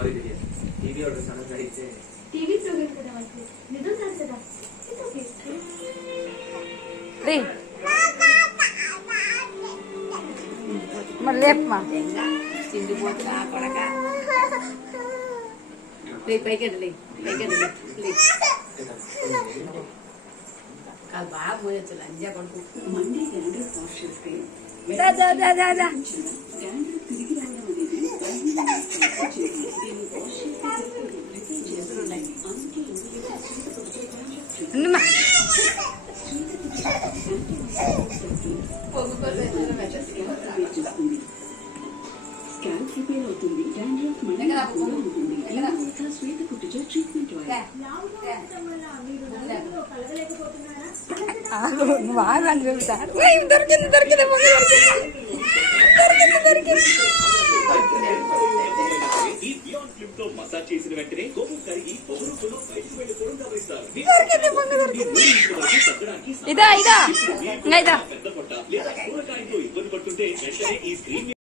TV order सारा जायचे TV programme करा वाटते निदून जायचं का रे మరి లేపమా చిండిపోతున్నా కొడక పైకెళ్ళి కాదు బాగా పోయొచ్చు లంజా కొడుకు మండి బాగా చూస్తాడు దొరికింది దొరికింది మసాజ్ చేసిన వెంటనే కొవ్వు కరిగి పొగరులో బయటకు వెళ్ళిపోవడం గమనిస్తారు. ఇదా ఇదా పెద్ద పొట్ట లేదా కూరగాయలతో ఇబ్బంది పడుతుంటే వెంటనే ఈ స్క్రీన్